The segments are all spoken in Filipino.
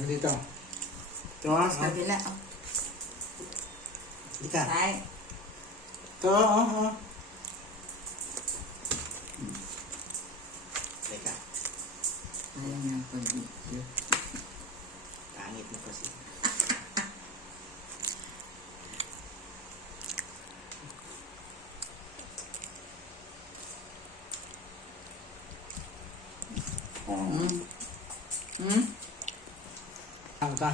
Dito. Ito Sa kabila. Dito. Ay. Ito, Teka. Ayaw nga pag-video. Pangit mo kasi. Ang ka.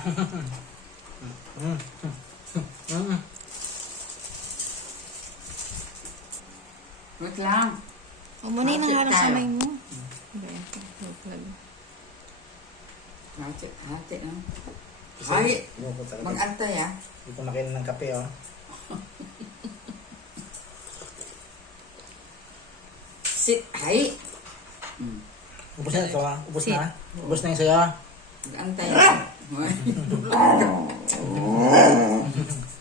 Wait lang. Huwag mo na yung nangarang sa may mo. Hati lang. Ay, mag-antay ah. Hindi ko makailan ng kape, oh. Sit. Ay. Ubus na ito, ah. Ubus Sit. na. Ubus na yung sayo. Mag-antay.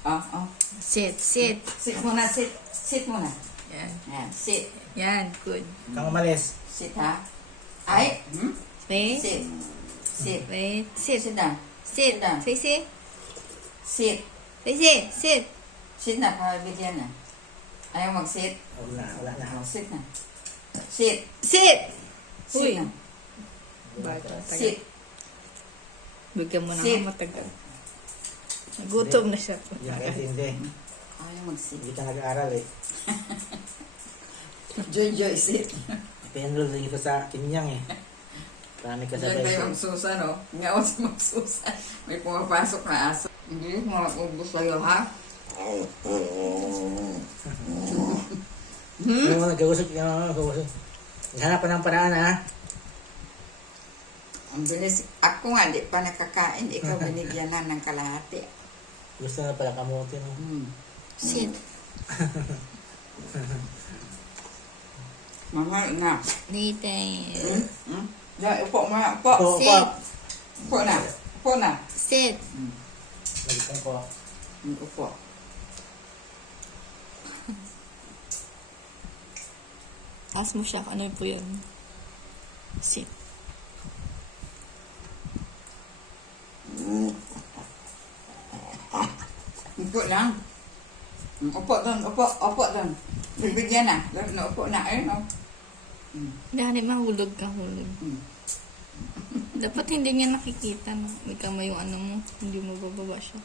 Oh. Sit, sit. Sit muna, sit. Sit muna. Yan. Yan, sit. Yan, good. Kang umalis. Sit ha. Ay. Wait. Sit. Sit. Wait. Sit. Sit down. Sit. Sit down. Face it. Sit. Face it. Sit. Sit na, kabigyan na. Ayaw mag-sit. Wala na. Oh, sit na. Sit. Sit. Sit Uy. na. Bata. Sit. Bigyan mo na Sit. nga matagal. Nagutom na siya. Hindi. Ayaw mag-sit. Hindi ka nag-aaral, eh. Joy, sit. Penroll din ito sa Pinyang, eh. Marami ka Diyan sabay. tayo magsusa, no? Ngayon si magsusa. May pumapasok na aso. Hindi mo ubus sa'yo, ha? Ano mo nag-usap? Naghanap pa ng paraan, ha? Ang bilis. Ako nga, di pa nakakain. Ikaw binigyan na ng kalahati. Gusto na pala kamuti, no? Sit. Mahal na. Later. Diyan, upo mo na. Upo. Sit. Upo na. Upo na. Sit. Nagkang ko. Upo. Ask mo siya kung ano po yun. Sit. Upo lang. Upo doon. Upo doon. Bibigyan na. Upo na. Ayun, oh. Dahil mahulog ka, hulog. Dapat hindi niya nakikita, no? May kamay yung ano mo. Hindi mo bababa siya.